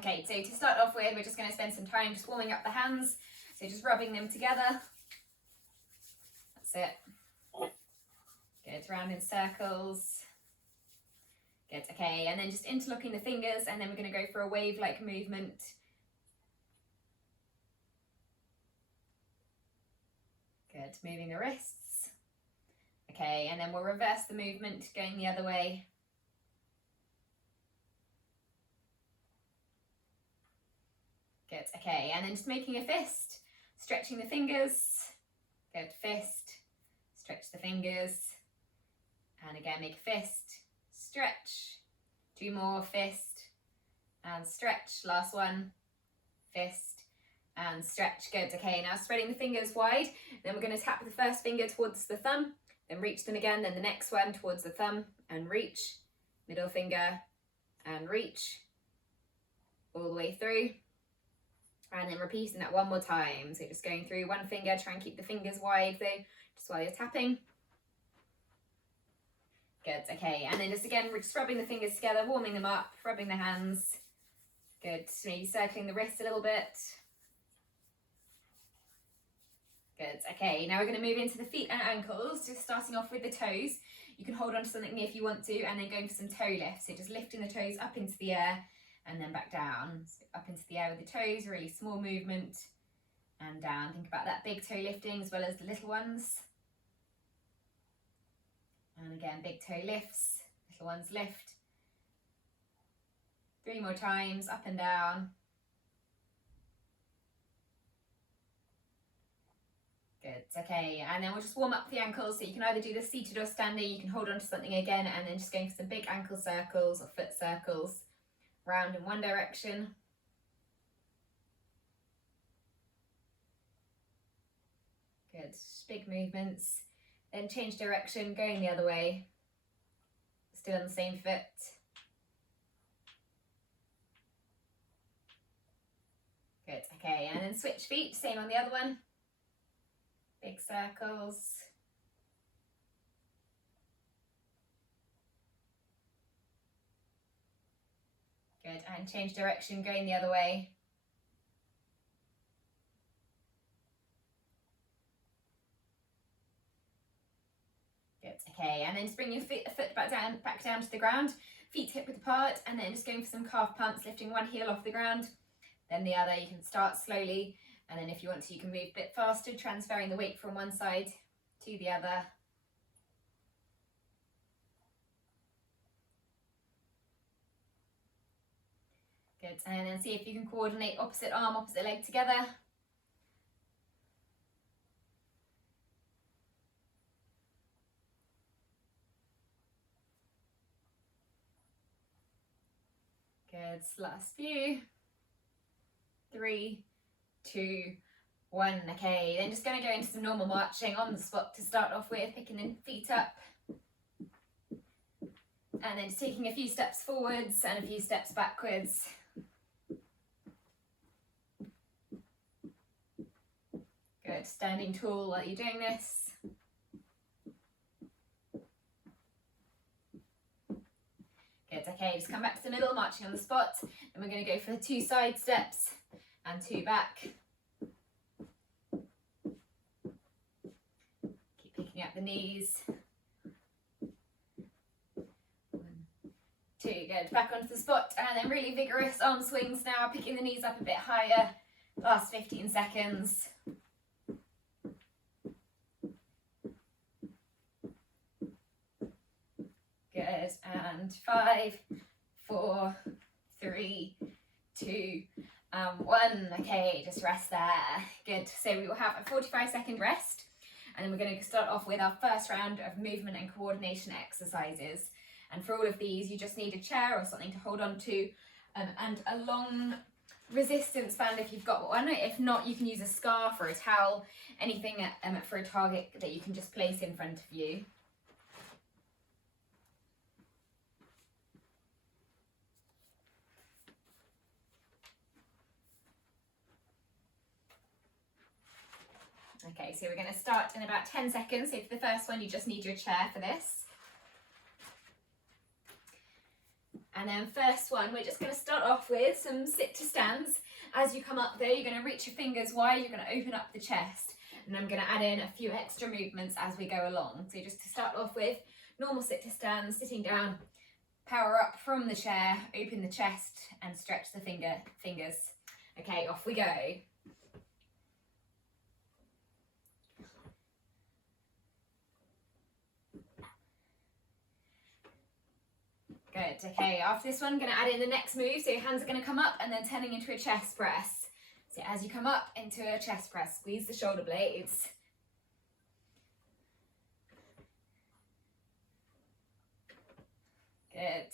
Okay, so to start off with, we're just going to spend some time just warming up the hands. So just rubbing them together. That's it. Good, round in circles. Good, okay, and then just interlocking the fingers, and then we're going to go for a wave-like movement. Good, moving the wrists. Okay, and then we'll reverse the movement, going the other way. Good, okay, and then just making a fist, stretching the fingers. Good, fist, stretch the fingers. And again, make a fist, stretch. 2 more, fist, and stretch. Last one, fist, and stretch. Good, okay, now spreading the fingers wide. Then we're going to tap the first finger towards the thumb, then reach them again, then the next one towards the thumb, and reach. Middle finger, and reach. All the way through. And then repeating that one more time. So just going through one finger, try and keep the fingers wide though, just while you're tapping. Good, okay, and then just again, we're just rubbing the fingers together, warming them up, rubbing the hands. Good, maybe circling the wrist a little bit. Good, okay, now we're going to move into the feet and ankles, just starting off with the toes. You can hold on to something if you want to, and then going for some toe lifts. So just lifting the toes up into the air, and then back down. So up into the air with the toes, really small movement, and down. Think about that big toe lifting as well as the little ones. And again, big toe lifts, little ones lift. 3 more times, up and down. Good, okay, and then we'll just warm up the ankles, so you can either do this seated or standing. You can hold on to something again, and then just going for some big ankle circles or foot circles. Round in one direction. Good, big movements. Then change direction, going the other way. Still on the same foot. Good, okay, and then switch feet, same on the other one. Big circles. Good, and change direction, going the other way. Good, okay, and then just bring your foot back down to the ground, feet hip width apart, and then just going for some calf pumps, lifting one heel off the ground, then the other. You can start slowly, and then if you want to, you can move a bit faster, transferring the weight from one side to the other. Good, and then see if you can coordinate opposite arm, opposite leg together. Good, last few. 3, 2, 1. Okay, then just going to go into some normal marching on the spot to start off with, picking the feet up. And then just taking a few steps forwards and a few steps backwards. Good, standing tall while you're doing this. Good, okay, just come back to the middle, marching on the spot. And we're going to go for 2 side steps and 2 back. Keep picking up the knees. 1, 2, good, back onto the spot. And then really vigorous arm swings now, picking the knees up a bit higher. Last 15 seconds. Good, and 5, 4, 3, 2, 1. Okay, just rest there. Good, so we will have a 45-second rest, and then we're going to start off with our first round of movement and coordination exercises. And for all of these, you just need a chair or something to hold on to, and a long resistance band if you've got one. If not, you can use a scarf or a towel, anything for a target that you can just place in front of you. Okay, so we're going to start in about 10 seconds. So for the first one, you just need your chair for this. And then first one, we're just going to start off with some sit to stands. As you come up there, you're going to reach your fingers wide, you're going to open up the chest. And I'm going to add in a few extra movements as we go along. So just to start off with, normal sit to stand, sitting down, power up from the chair, open the chest and stretch the fingers. Okay, off we go. Good, okay, after this one, I'm going to add in the next move. So your hands are going to come up and then turning into a chest press. So as you come up into a chest press, squeeze the shoulder blades. Good.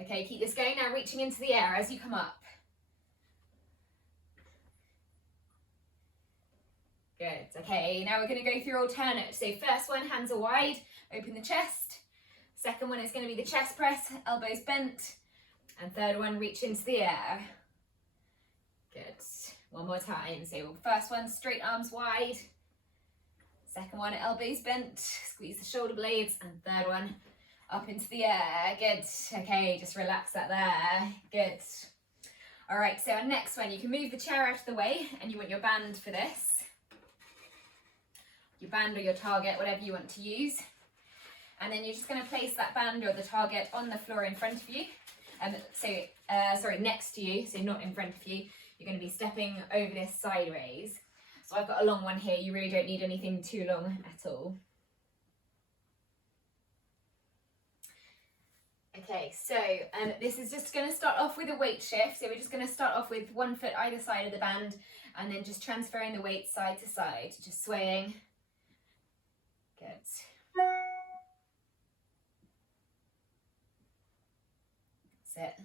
Okay, keep this going now, reaching into the air as you come up. Good, okay, now we're going to go through alternate. So first one, hands are wide, open the chest. Second one is going to be the chest press, elbows bent. And third one, reach into the air. Good, one more time. So first one, straight arms wide. Second one, elbows bent, squeeze the shoulder blades. And third one, up into the air. Good, okay, just relax that there. Good. All right, so our next one, you can move the chair out of the way and you want your band for this. Your band or your target, whatever you want to use. And then you're just going to place that band or the target on the floor in front of you. Sorry, next to you, so not in front of you. You're going to be stepping over this sideways. So I've got a long one here. You really don't need anything too long at all. Okay, so this is just going to start off with a weight shift. So we're just going to start off with 1 foot either side of the band and then just transferring the weight side to side, just swaying. Good. That's it.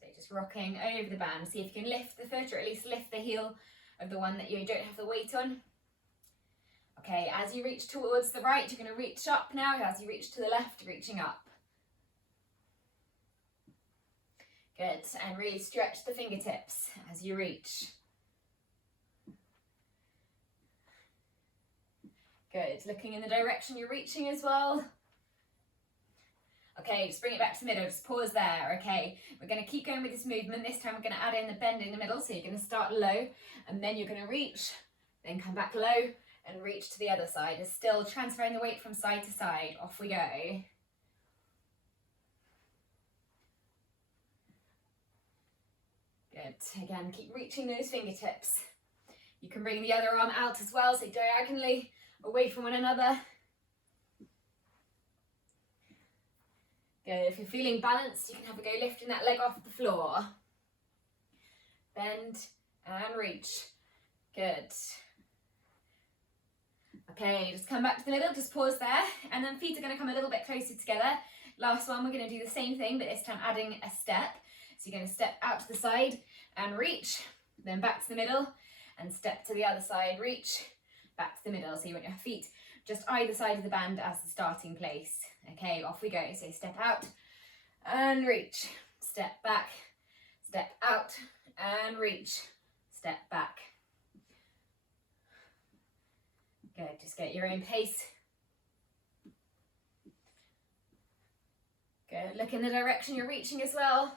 So just rocking over the band. See if you can lift the foot or at least lift the heel of the one that you don't have the weight on. Okay, as you reach towards the right, you're going to reach up now. As you reach to the left, reaching up. Good, and really stretch the fingertips as you reach. Good, looking in the direction you're reaching as well. Okay, just bring it back to the middle, just pause there, okay? We're going to keep going with this movement. This time we're going to add in the bend in the middle, so you're going to start low, and then you're going to reach, then come back low, and reach to the other side. It's still transferring the weight from side to side. Off we go. Good, again, keep reaching those fingertips. You can bring the other arm out as well, so diagonally away from one another. Good, if you're feeling balanced, you can have a go lifting that leg off the floor. Bend and reach. Good. Okay, just come back to the middle, just pause there, and then feet are going to come a little bit closer together. Last one, we're going to do the same thing, but this time adding a step. So you're going to step out to the side and reach, then back to the middle, and step to the other side, reach, back to the middle. So you want your feet just either side of the band as the starting place. Okay, off we go. So step out and reach, step back, step out and reach, step back. Good, just get your own pace. Good, look in the direction you're reaching as well.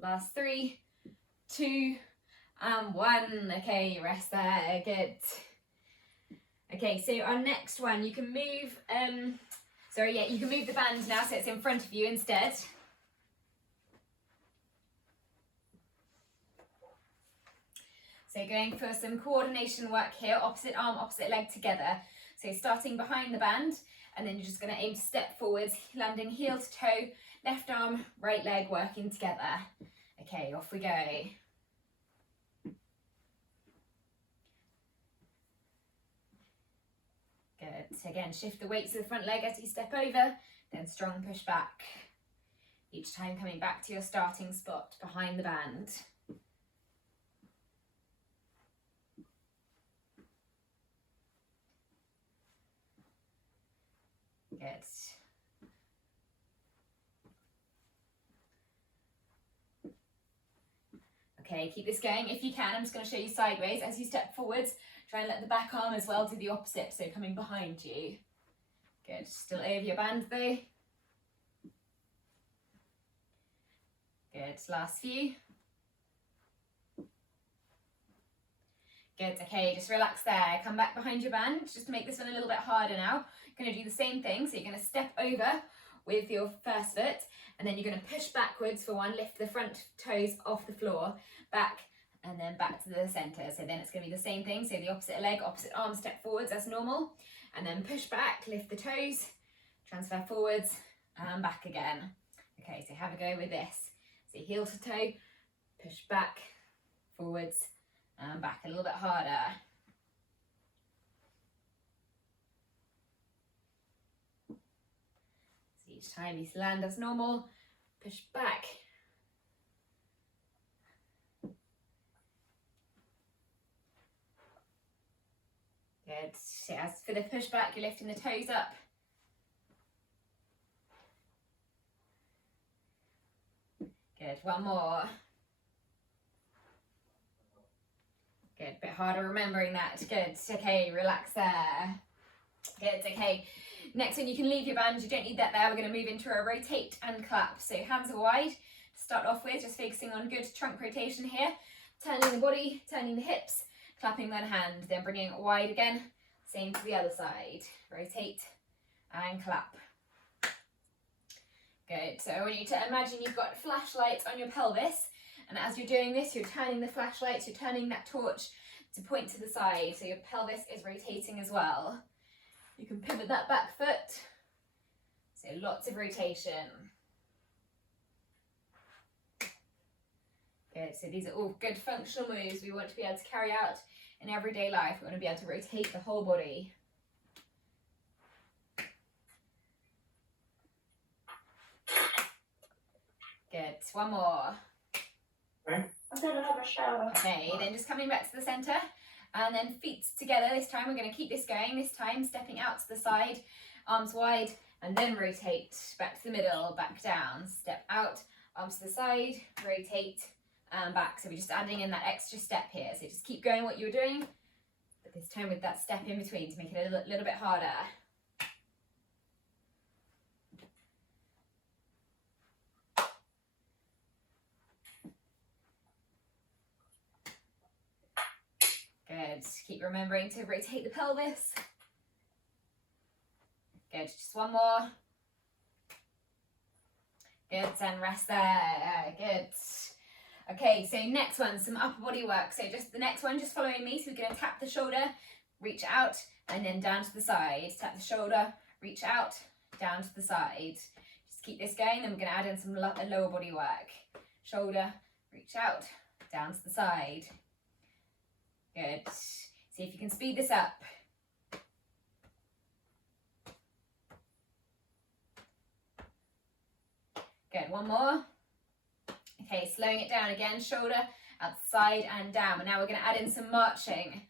Last 3, 2, and 1. Okay, rest there, good. Okay, so our next one, you can move, you can move the band now so it's in front of you instead. So going for some coordination work here, opposite arm, opposite leg together. So starting behind the band, and then you're just going to aim to step forwards, landing heel to toe, left arm, right leg working together. Okay, off we go. Good. So again, shift the weight to the front leg as you step over, then strong push back. Each time coming back to your starting spot behind the band. Good. Okay, keep this going if you can. I'm just going to show you sideways. As you step forwards, try and let the back arm as well do the opposite, so coming behind you. Good. Good, still over your band though. Good, last few. Good, okay, just relax there. Come back behind your band, just to make this one a little bit harder now. You're gonna do the same thing, so you're gonna step over with your first foot, and then you're gonna push backwards for one, lift the front toes off the floor, back, and then back to the center. So then it's gonna be the same thing, so the opposite leg, opposite arm, step forwards as normal, and then push back, lift the toes, transfer forwards, and back again. Okay, so have a go with this. So heel to toe, push back, forwards, and back a little bit harder. So each time you land as normal, push back. Good. So as for the push back, you're lifting the toes up. Good, one more. Good, bit harder remembering that. Good, okay, relax there. Good, okay. Next one, you can leave your band, you don't need that there. We're going to move into a rotate and clap. So hands are wide. To start off with, just focusing on good trunk rotation here. Turning the body, turning the hips, clapping one hand, then bringing it wide again. Same to the other side. Rotate and clap. Good, so I want you to imagine you've got flashlights on your pelvis, and as you're doing this, you're turning the flashlights, you're turning that torch to point to the side, so your pelvis is rotating as well. You can pivot that back foot, so lots of rotation. Good, so these are all good functional moves we want to be able to carry out in everyday life. We want to be able to rotate the whole body. Good, one more. I'm gonna have a shower. Okay, then just coming back to the centre, and then feet together. This time we're going to keep this going. This time stepping out to the side, arms wide, and then rotate back to the middle, back down. Step out, arms to the side, rotate, and back. So we're just adding in that extra step here. So just keep going what you're doing, but this time with that step in between to make it a little bit harder. Good, keep remembering to rotate the pelvis. Good, just one more. Good, and rest there, good. Okay, so next one, some upper body work. So just the next one, just following me. So we're gonna tap the shoulder, reach out, and then down to the side. Tap the shoulder, reach out, down to the side. Just keep this going, then we're gonna add in some lower body work. Shoulder, reach out, down to the side. Good. See if you can speed this up. Good, one more. Okay, slowing it down again, shoulder out the side and down. And now we're going to add in some marching,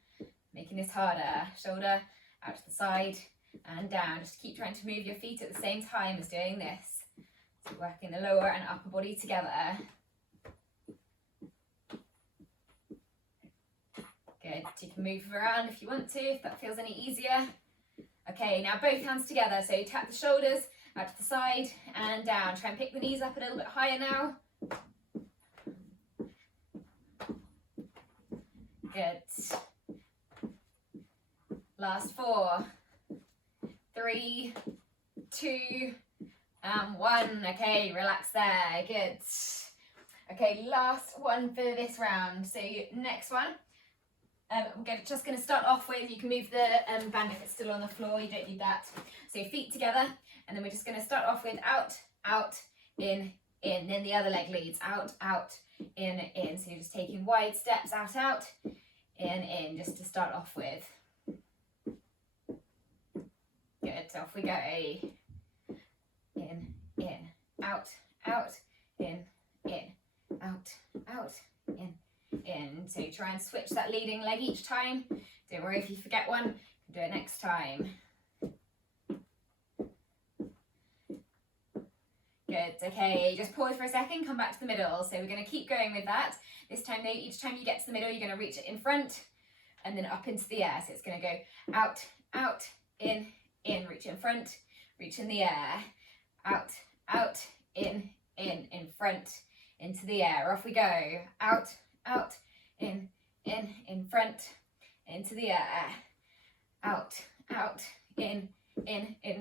making this harder. Shoulder out to the side and down. Just keep trying to move your feet at the same time as doing this. So working the lower and upper body together. Good, you can move around if you want to, if that feels any easier. Okay, now both hands together, so tap the shoulders out to the side and down. Try and pick the knees up a little bit higher now. Good. Last 4, 3, 2, and 1. Okay, relax there, good. Okay, last one for this round. So next one. We're just going to start off with, you can move the band if it's still on the floor, you don't need that. So feet together, and then we're just going to start off with out, out, in, then the other leg leads, out, out, in. So you're just taking wide steps, out, out, in, just to start off with. Good, off we go. In, out, out, in, out, out, in. So try and switch that leading leg each time. Don't worry if you forget one, you can do it next time. Good, okay, just pause for a second, come back to the middle. So we're going to keep going with that. This time though, each time you get to the middle, you're going to reach it in front and then up into the air. So it's going to go out, out, in, reach in front, reach in the air, out, out, in front, into the air. Off we go, out, out, in front, into the air, out, out, in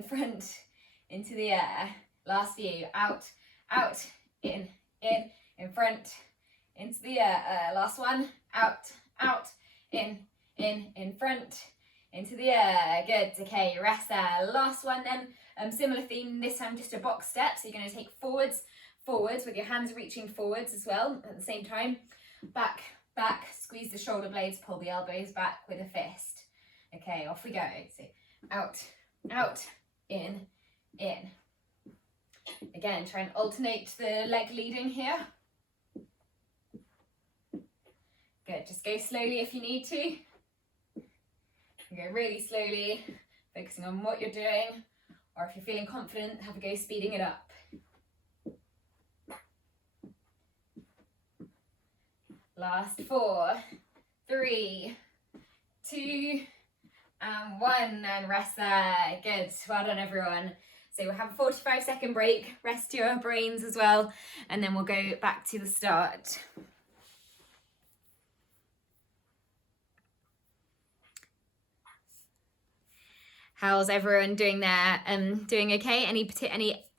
front, into the air. Last few, out, out, in front, into the air. Last one, out, out, in front, into the air. Good. Okay, rest there. Last one then. Similar theme, this time just a box step. So you're going to take forwards with your hands reaching forwards as well at the same time. Back, squeeze the shoulder blades, pull the elbows back with a fist. Okay, off we go. So out, out, in. Again, try and alternate the leg leading here. Good, just go slowly if you need to. Go really slowly, focusing on what you're doing, or if you're feeling confident, have a go speeding it up. Last 4, 3, 2, and 1, and rest there. Good, well done everyone. So we'll have a 45-second break, rest your brains as well, and then we'll go back to the start. How's everyone doing there? Doing okay? Any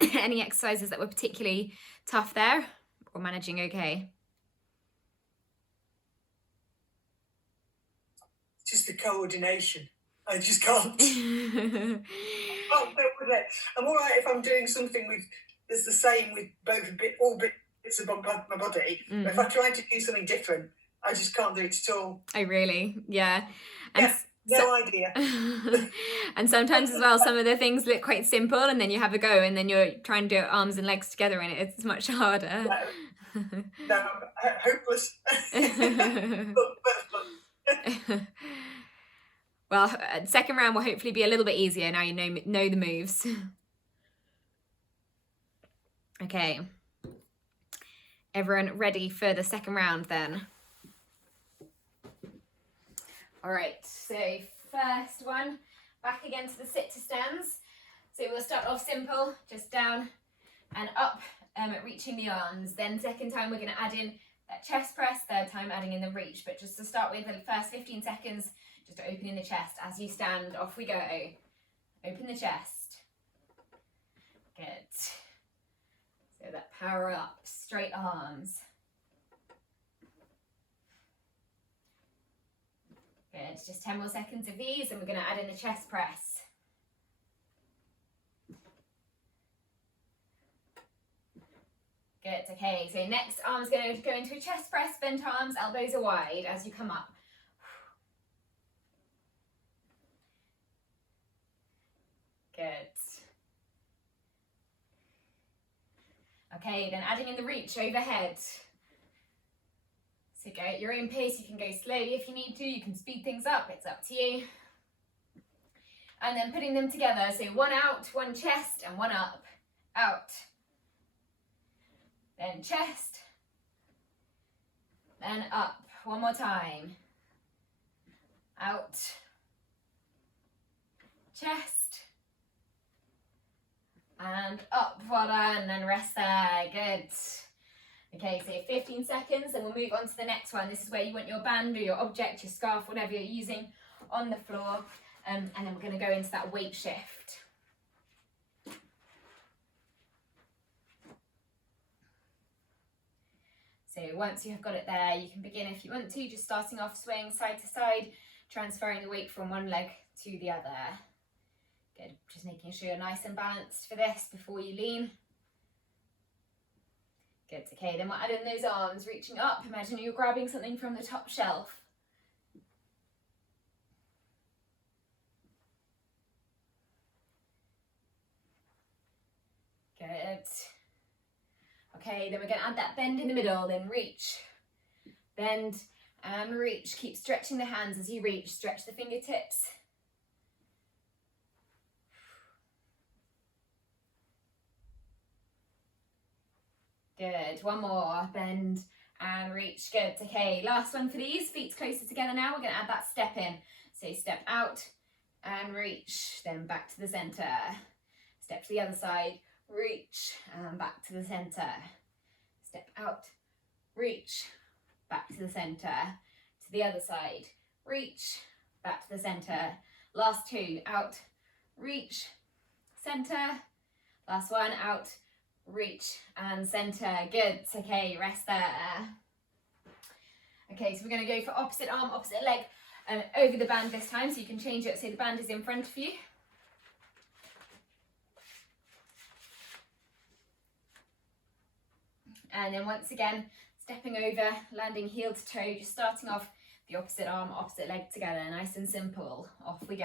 any exercises that were particularly tough there, or managing okay? Just the coordination. I just can't. I'm all right if I'm doing something that's the same with all bits of my body. But if I try to do something different, I just can't do it at all. Oh, really? Yeah. And no idea. And sometimes as well, some of the things look quite simple, and then you have a go, and then you're trying to do arms and legs together, and it's much harder. No, I'm hopeless. Well, second round will hopefully be a little bit easier now you know the moves. Okay. Everyone ready for the second round then? All right, so first one, back again to the sit to stands. So we'll start off simple, just down and up, reaching the arms. Then second time we're going to add in that chest press, third time adding in the reach. But just to start with, the first 15 seconds, just opening the chest. As you stand, off we go. Open the chest. Good. So that power up, straight arms. Good, just 10 more seconds of these, and we're going to add in the chest press. Good, okay, so next arm's going to go into a chest press, bent arms, elbows are wide as you come up. Good. Okay, then adding in the reach overhead. So go at your own pace, you can go slowly if you need to, you can speed things up, it's up to you. And then putting them together, so one out, one chest, and one up, out. Then chest, then up, one more time. Out, chest, and up, well done, and rest there, good. Okay, so 15 seconds, and we'll move on to the next one. This is where you want your band or your object, your scarf, whatever you're using on the floor, and then we're going to go into that weight shift. So once you have got it there, you can begin if you want to, just starting off swaying side to side, transferring the weight from one leg to the other. Good, just making sure you're nice and balanced for this before you lean. Good, okay, then we'll add in those arms, reaching up. Imagine you're grabbing something from the top shelf. Good. Okay, then we're going to add that bend in the middle, then reach. Bend and reach. Keep stretching the hands as you reach. Stretch the fingertips. Good, one more, bend and reach, good. Okay, last one for these, feet closer together now, we're going to add that step in. So step out and reach, then back to the centre. step to the other side, reach, and back to the centre. Step out, reach, back to the centre, to the other side, reach, back to the centre. Last two, out, reach, centre. Last one, out, reach, and centre. Good. Okay, rest there. Okay, so we're going to go for opposite arm, opposite leg, over the band this time, so you can change it so the band is in front of you. And then once again, stepping over, landing heel to toe, just starting off the opposite arm, opposite leg together, nice and simple. Off we go.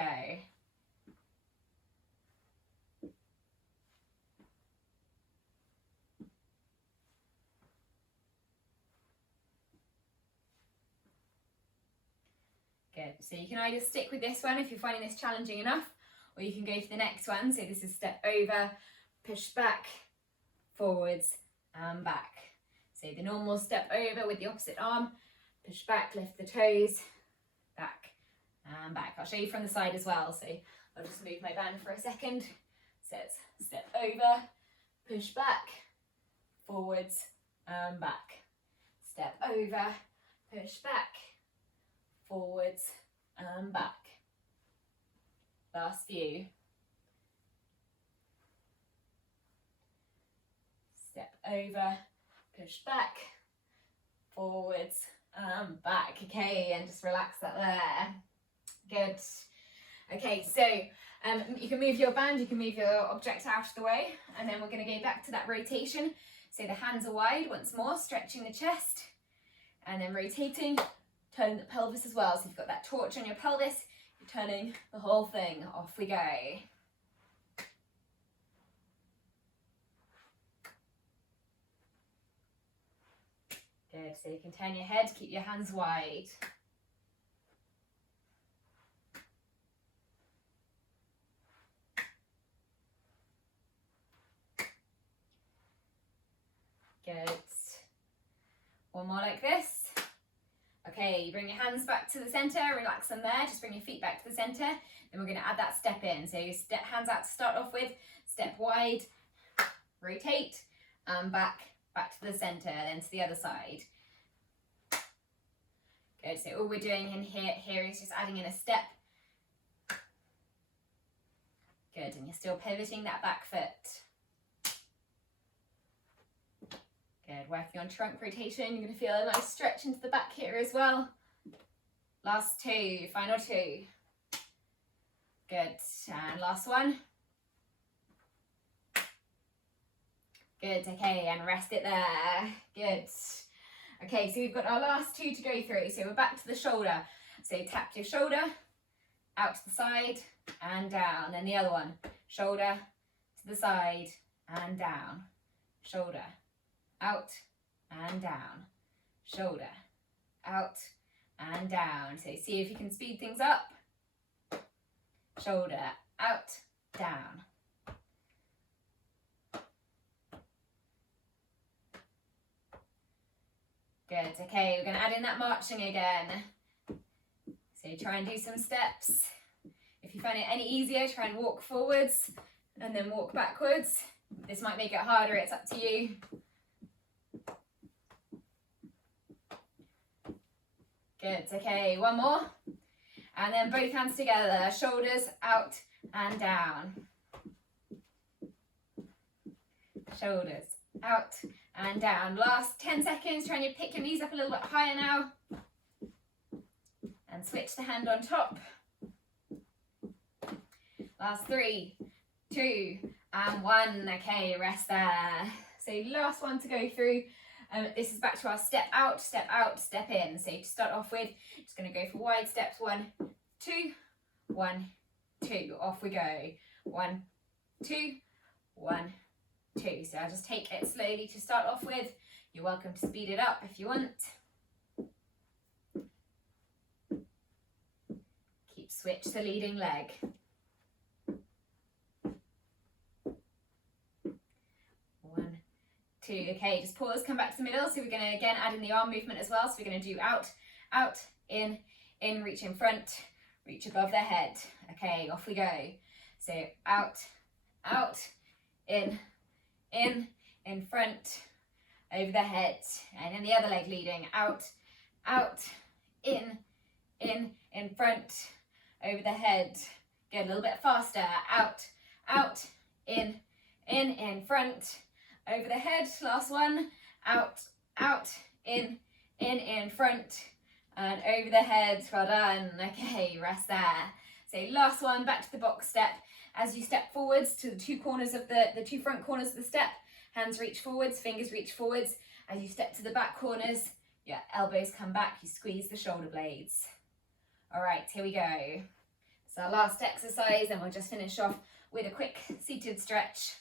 Good, so you can either stick with this one if you're finding this challenging enough, or you can go for the next one. So this is step over, push back, forwards and back. So the normal step over with the opposite arm, push back, lift the toes, back and back. I'll show you from the side as well. So I'll just move my band for a second. So it's step over, push back, forwards and back. Step over, push back, forwards and back. Last few. Step over, push back, forwards and back. Okay, and just relax that there. Good. Okay, so you can move your band, you can move your object out of the way, and then we're going to go back to that rotation. So the hands are wide once more, stretching the chest, and then rotating, turning the pelvis as well. So you've got that torch on your pelvis, you're turning the whole thing. Off we go. Good, so you can turn your head, keep your hands wide. Good. One more like this. Okay, you bring your hands back to the centre, relax them there, just bring your feet back to the centre. Then we're going to add that step in. So you step hands out to start off with, step wide, rotate, and back to the centre, then to the other side. Good, so all we're doing in here is just adding in a step. Good, and you're still pivoting that back foot. Good, working on trunk rotation. You're going to feel a nice stretch into the back here as well. Last two, final two. Good, and last one. Good, okay, and rest it there. Good. Okay, so we've got our last two to go through. So we're back to the shoulder. So tap your shoulder, out to the side and down. Then the other one, shoulder to the side and down. Shoulder, out and down. Shoulder, out and down. So see if you can speed things up. Shoulder, out, down. Good, okay, we're going to add in that marching again. So try and do some steps. If you find it any easier, try and walk forwards and then walk backwards. This might make it harder, it's up to you. Good, okay, one more. And then both hands together, shoulders out and down. Shoulders out and down. Last 10 seconds, trying to pick your knees up a little bit higher now. And switch the hand on top. Last 3, 2, and 1. Okay, rest there. So last one to go through. This is back to our step out, step in. So to start off with, just going to go for wide steps. 1, 2, 1, 2. Off we go. 1, 2, 1, 2. So I'll just take it slowly to start off with. You're welcome to speed it up if you want. Keep switch the leading leg. 1, 2. Okay, just pause, come back to the middle. So we're going to again add in the arm movement as well. So we're going to do out, out, in, reach in front, reach above the head. Okay, off we go. So out, out, in, in front, over the head, and then the other leg leading, out, in front, over the head. Good, a little bit faster, out, in front, over the head. Last one, out, in front, and over the head. Well done. Okay, rest there. So last one, back to the box step. As you step forwards to the two corners of the two front corners of the step, hands reach forwards, fingers reach forwards. As you step to the back corners, your elbows come back, you squeeze the shoulder blades. All right, here we go. So our last exercise, and we'll just finish off with a quick seated stretch.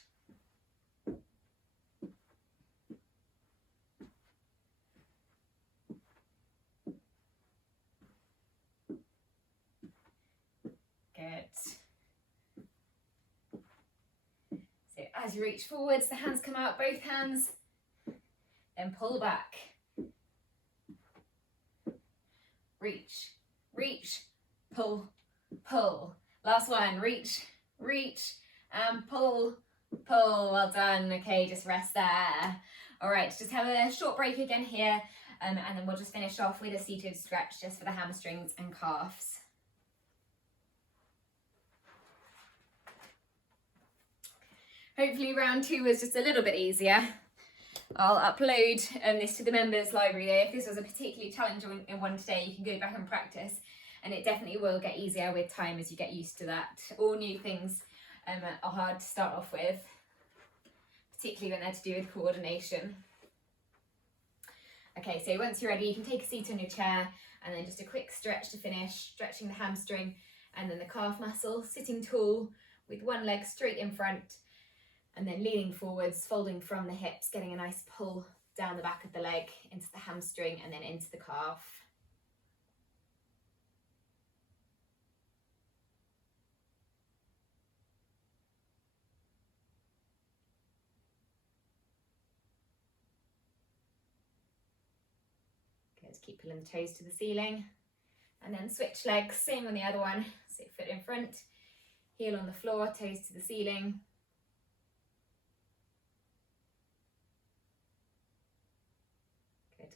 Good. So as you reach forwards, the hands come out, both hands, then pull back. Reach, pull. Last one, reach, and pull. Well done. Okay, just rest there. All right, just have a short break again here, and then we'll just finish off with a seated stretch just for the hamstrings and calves. Hopefully round 2 was just a little bit easier. I'll upload this to the members library there. If this was a particularly challenging one today, you can go back and practice, and it definitely will get easier with time as you get used to that. All new things are hard to start off with, particularly when they're to do with coordination. Okay, so once you're ready, you can take a seat on your chair, and then just a quick stretch to finish, stretching the hamstring and then the calf muscle, sitting tall with one leg straight in front, and then leaning forwards, folding from the hips, getting a nice pull down the back of the leg into the hamstring and then into the calf. Good, keep pulling the toes to the ceiling. And then switch legs, same on the other one. So foot in front, heel on the floor, toes to the ceiling.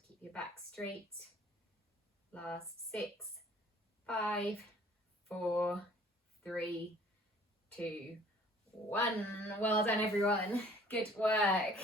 Keep your back straight. Last 6, 5, 4, 3, 2, 1. Well done, everyone. Good work.